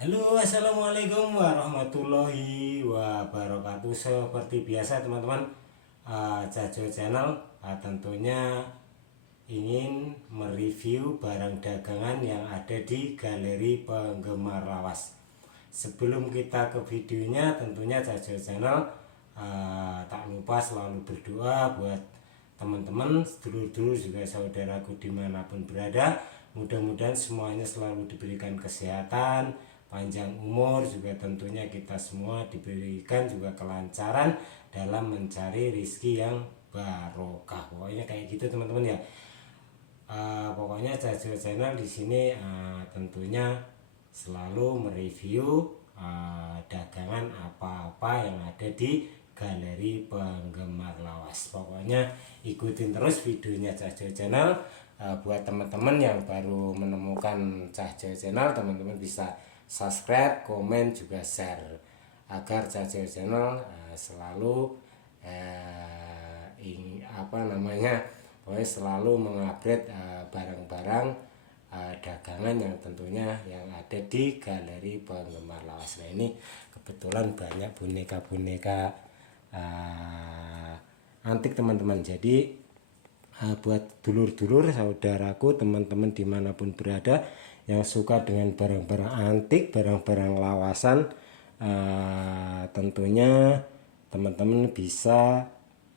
Halo, assalamualaikum warahmatullahi wabarakatuh. Seperti biasa teman-teman, Cajo Channel tentunya ingin mereview barang dagangan yang ada di Galeri Penggemar Lawas. Sebelum kita ke videonya, tentunya Cajo Channel tak lupa selalu berdoa buat teman-teman, sedulur-dulur juga saudaraku dimanapun berada. Mudah-mudahan semuanya selalu diberikan kesehatan, panjang umur, juga tentunya kita semua diberikan juga kelancaran dalam mencari rizki yang barokah. Pokoknya kayak gitu teman-teman ya. Pokoknya Cajo Channel di sini tentunya selalu mereview dagangan apa-apa yang ada di Galeri Penggemar Lawas. Pokoknya ikutin terus videonya Cajo Channel. Buat teman-teman yang baru menemukan Cajo Channel, teman-teman bisa subscribe, komen, juga share agar Cajo Channel selalu pokoknya selalu mengupgrade barang-barang dagangan yang tentunya yang ada di Galeri Penggemar Lawas. Nah, ini kebetulan banyak boneka-boneka antik teman-teman. Jadi buat dulur-dulur saudaraku, teman-teman dimanapun berada yang suka dengan barang-barang antik, barang-barang lawasan, tentunya teman-teman bisa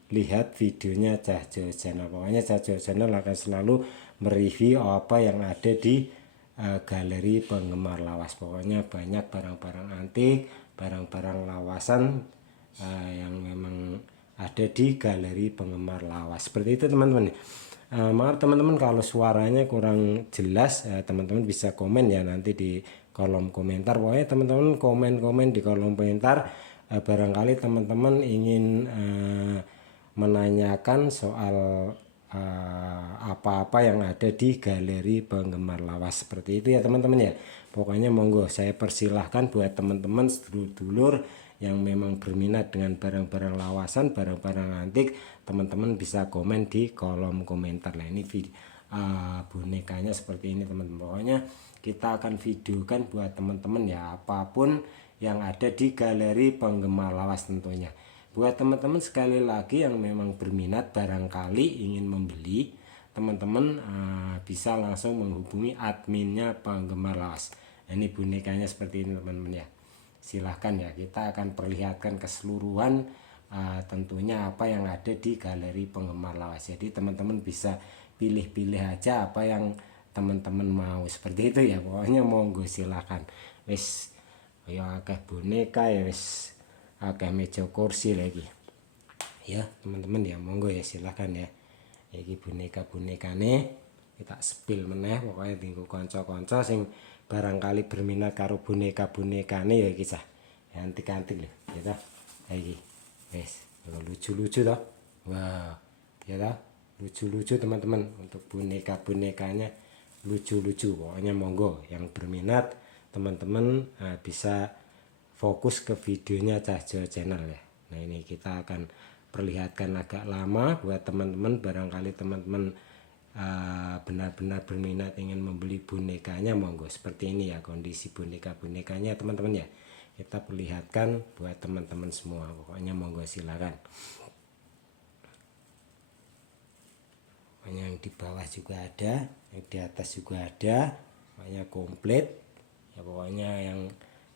lihat videonya Cajo Channel. Pokoknya Cajo Channel akan selalu mereview apa yang ada di Galeri Penggemar Lawas. Pokoknya banyak barang-barang antik, barang-barang lawasan yang memang ada di Galeri Penggemar Lawas. Seperti itu teman-teman. Maaf teman-teman kalau suaranya kurang jelas, teman-teman bisa komen ya nanti di kolom komentar. Pokoknya teman-teman komen-komen di kolom komentar. Barangkali teman-teman ingin menanyakan soal apa-apa yang ada di Galeri Penggemar Lawas. Seperti itu ya teman-teman ya. Pokoknya monggo saya persilahkan buat teman-teman sedulur-dulur yang memang berminat dengan barang-barang lawasan, barang-barang antik, teman-teman bisa komen di kolom komentar. Nah, ini bonekanya seperti ini teman-teman. Pokoknya kita akan videokan buat teman-teman ya, apapun yang ada di Galeri Penggemar Lawas tentunya. Buat teman-teman sekali lagi yang memang berminat barangkali ingin membeli, teman-teman bisa langsung menghubungi adminnya Penggemar Lawas. Nah, ini bonekanya seperti ini teman-teman ya. Silahkan ya, kita akan perlihatkan keseluruhan tentunya apa yang ada di Galeri Penggemar Lawas. Jadi teman-teman bisa pilih-pilih aja apa yang teman-teman mau, seperti itu ya. Pokoknya monggo silahkan. Wis ya akeh boneka ya, wis akeh meja kursi lagi ya teman-teman ya. Monggo ya silahkan ya. Iki boneka-bonekane kita spill meneh. Pokoknya tinggal konco-konco sing barangkali berminat karo boneka-bonekane ya iki cah. Antik-antik lho ya ta. Iki wis lucu-lucu toh. Wah ya ta, lucu-lucu teman-teman. Untuk boneka-bonekanya lucu-lucu. Pokoknya monggo yang berminat teman-teman bisa fokus ke videonya Cajo Channel ya. Nah, ini kita akan perlihatkan agak lama buat teman-teman. Barangkali teman-teman benar-benar berminat ingin membeli bonekanya, monggo. Seperti ini ya kondisi boneka-bonekanya teman-teman ya. Kita perlihatkan buat teman-teman semua. Pokoknya monggo silakan. Yang di bawah juga ada, yang di atas juga ada. Pokoknya komplit ya. Pokoknya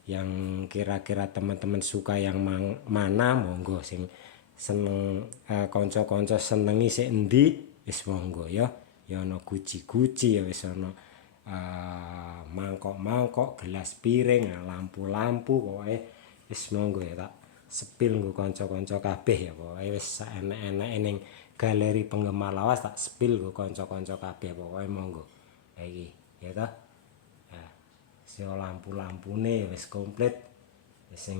yang kira-kira teman-teman suka yang mana, monggo. Sing seneng konco-konco senengi sik endi wis monggo ya. Ya ana guci-guci ya, wis ana mangkok-mangkok, gelas piring, lampu-lampu, pokoknya wis monggo ya tak sepil nggo kanca-kanca kabeh ya. Pokoknya wis enak-enak ning Galeri Penggemar Lawas tak sepil nggo kanca-kanca kabeh. Pokoknya monggo. Iki ya ta. Sing lampu-lampune wis komplit. Sing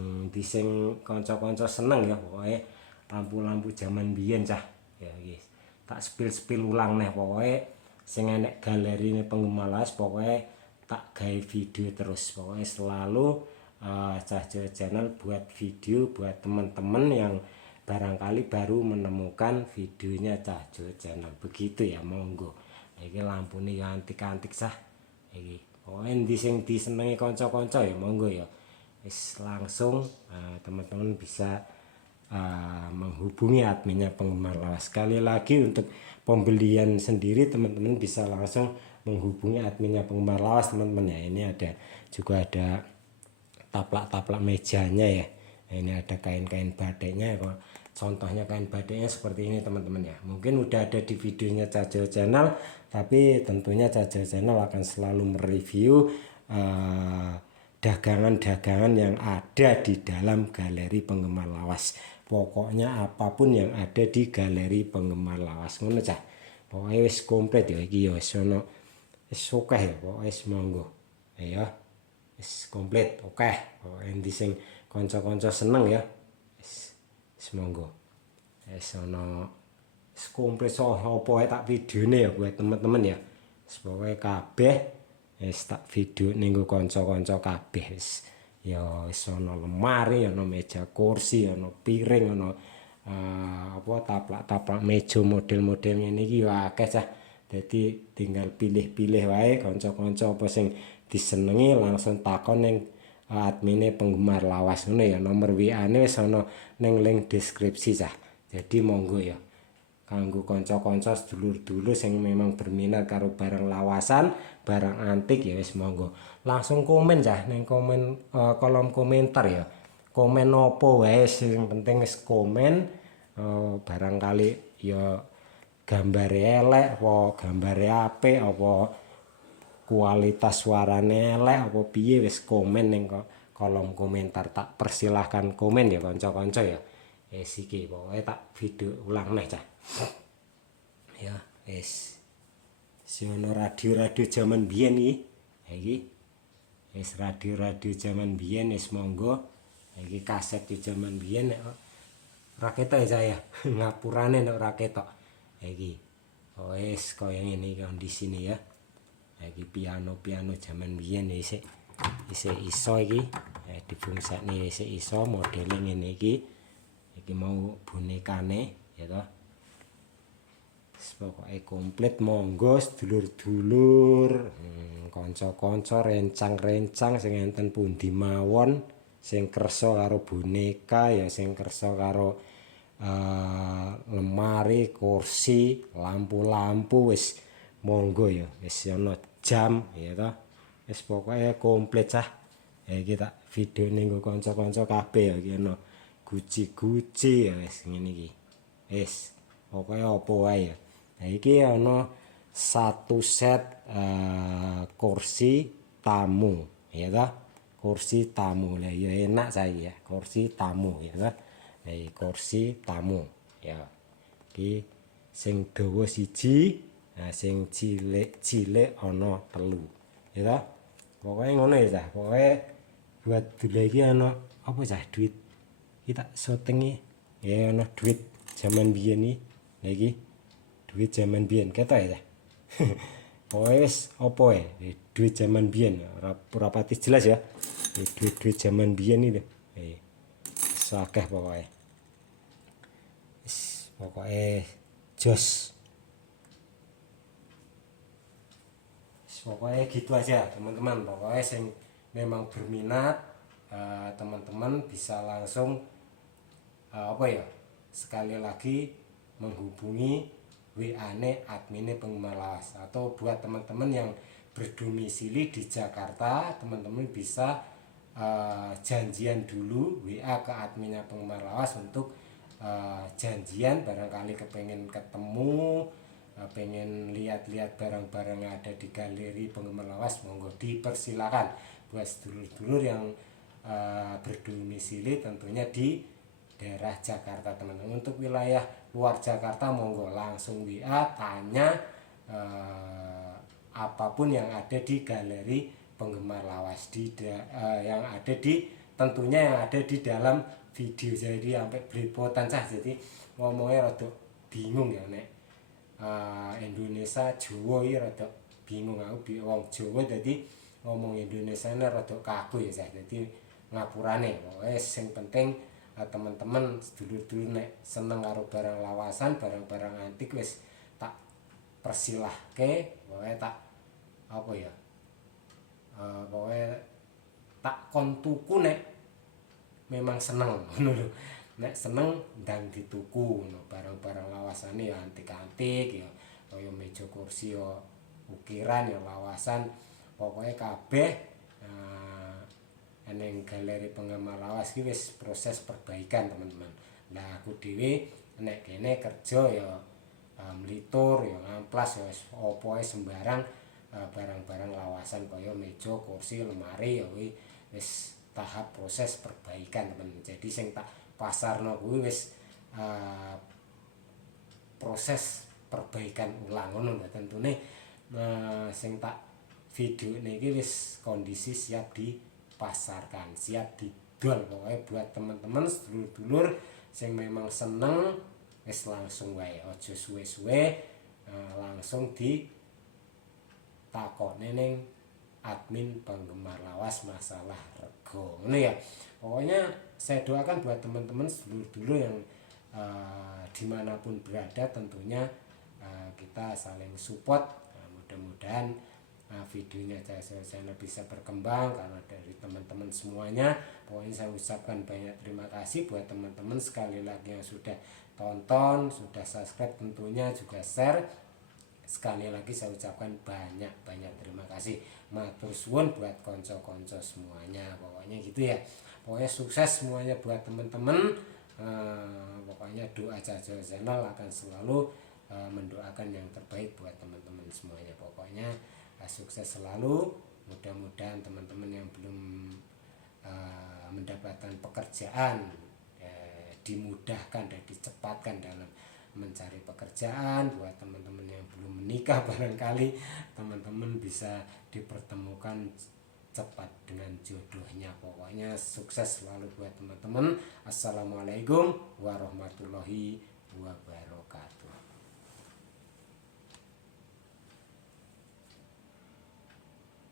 kanca-kanca seneng ya, pokoknya lampu-lampu zaman biyen cah. Ya iki tak spill ulang nih. Pokoknya sing enek Galeri Penggemar Lawas pokoknya tak gawe video terus. Pokoknya selalu Cajo Channel buat video buat teman-teman yang barangkali baru menemukan videonya Cajo Channel. Begitu ya, monggo. Iki lampune ya antik-antik cah. Iki endi sing disenengi kanca-kanca ya monggo ya. Wis langsung teman-teman bisa menghubungi adminnya Penggemar Lawas. Sekali lagi untuk pembelian sendiri teman-teman bisa langsung menghubungi adminnya Penggemar Lawas teman-teman ya. Ini juga ada taplak-taplak mejanya ya. Ini ada kain-kain batiknya ya. Contohnya kain batiknya seperti ini teman-teman ya. Mungkin udah ada di videonya Cajil Channel, tapi tentunya Cajil Channel akan selalu mereview dagangan-dagangan yang ada di dalam galeri Penggemar Lawas. Pokoknya apapun yang ada di galeri Penggemar Lawas ngono cah. Pokoknya wis komplit ya iki ya wis ono wis akeh ya pokoknya wis monggo. Ya wis komplit oke. Endi sing kanca-kanca seneng ya. Wis monggo. Wis ono wis komplit apa wae tak videone ya buat teman-teman ya. Wis pokoke kabeh wis tak video ning kanca-kanca kabeh wis. Ya wis ono lemari, ono meja kursi, ono piring, ono taplak-taplak meja model-model ngene iki ya akeh cah. Jadi tinggal pilih-pilih wae kanca-kanca apa sing disenengi langsung takon ning admine Penggemar Lawas ngono ya. Nomor WA-ne wis ana ning link deskripsi cah. Jadi monggo ya. Kanggo kanca-kanca sedulur-dulur sing memang berminat karo barang lawasan, barang antik ya wis monggo. Langsung komen cah ning komen kolom komentar ya. Komen opo wae sing penting wis komen barangkali ya gambare elek apa gambare apik apa kualitas suarane elek apa piye wis komen ning kolom komentar. Tak persilahkan komen ya kanca-kanca ya. Iki pokoke tak video ulang neh cah. Ya wis ono radio-radio zaman biyen iki wis radio-radio zaman biyen wis monggo iki kaset di zaman biyen nek ora ketok ya saya ngapurane nek ora ketok iki wis kaya ngene kondisine ya iki piano zaman biyen isih iso iki difungsakne isih iso modele ngene iki mau bonekane ya toh. Pokoke komplit monggo sedulur-dulur kanca-kanca rencang-rencang sing enten pundi mawon sing kersa karo boneka ya sing kersa karo lemari, kursi, lampu-lampu wis monggo ya wis ana jam ya toh. Wis pokoke komplit cah. Iki tak video ning kanca-kanca kabeh ya iki ana guci-guci ya wis ngene iki. Wis pokoke apa wae ya. Nah iki ana satu set kursi tamu ya toh. Kursi tamu lah ya enak saya ya kursi tamu ya toh. Nah kursi tamu ya. Iki sing dawa siji, nah sing cilik ana 3 ya toh. Pokoke ngono ya cah. Pokoke buat dulu iki ana apa cah duit kita syutingi ya ana duit zaman biyen iki. Lah iki duit zaman biyen ketok ya. Wis apa ya duit zaman biyen ora pati jelas ya. Duit zaman biyen iki lho. Wis akeh pokoke. Wis pokoke jos. Pokoknya gitu aja teman-teman. Pokoknya sing memang berminat teman-teman bisa langsung sekali lagi menghubungi WA-ne adminnya Penggemar Lawas. Atau buat teman-teman yang berdomisili di Jakarta, teman-teman bisa janjian dulu WA ke adminnya Penggemar Lawas untuk janjian barangkali kepengen ketemu, pengen lihat-lihat barang-barang yang ada di galeri Penggemar Lawas, monggo dipersilakan buat sedulur-sedulur yang berdomisili tentunya di daerah Jakarta teman-teman. Untuk wilayah luar Jakarta monggo langsung WA tanya apapun yang ada di galeri Penggemar Lawas yang ada di tentunya yang ada di dalam video. Jadi sampai belepotan cah, jadi ngomongnya rada bingung ya nek Indonesia Jawa iki rada bingung aku wong Jawa, jadi ngomong Indonesia ini rada kaku ya cah. Jadi ngapurane wis sing penting teman-teman sedulur-dulur nek seneng karo barang lawasan, barang-barang antik wis tak persilahke, tak pokoknya tak kon tuku nek memang seneng ngono lho. Nek seneng ndang dituku ngono barang-barang lawasane ya antik-antik ya kaya meja kursi ya ukiran ya lawasan pokoknya kabeh eneng galeri penggemar lawas iki wis proses perbaikan teman-teman. Nah aku dhewe nek kene kerja ya mlitur ya ngamplas ya apa sembarang barang-barang lawasan kaya meja, kursi, lemari ya kuwi wis tahap proses perbaikan teman. Jadi sing tak pasarno kuwi wis proses perbaikan ulang ngono lho tentune sing tak video niki wis kondisi siap dipasarkan, siap didol pokoknya buat teman-teman sedulur-dulur sing memang seneng wis langsung wae aja suwe-suwe langsung ditakoni ning admin penggemar lawas masalah rego ngono ya. Pokoknya saya doakan buat teman-teman sedulur-dulur yang dimanapun berada tentunya kita saling support. Mudah-mudahan videonya channel bisa berkembang karena dari teman-teman semuanya. Pokoknya saya ucapkan banyak terima kasih buat teman-teman sekali lagi yang sudah tonton, sudah subscribe, tentunya juga share. Sekali lagi saya ucapkan banyak terima kasih. Matur suwun buat konco-konco semuanya. Pokoknya gitu ya. Pokoknya sukses semuanya buat teman-teman. Pokoknya doa Caca Channel akan selalu mendoakan yang terbaik buat teman-teman semuanya. Pokoknya sukses selalu. Mudah-mudahan teman-teman yang belum mendapatkan pekerjaan dimudahkan dan dicepatkan dalam mencari pekerjaan. Buat teman-teman yang belum menikah barangkali teman-teman bisa dipertemukan cepat dengan jodohnya. Pokoknya sukses selalu buat teman-teman. Assalamualaikum warahmatullahi wabarakatuh.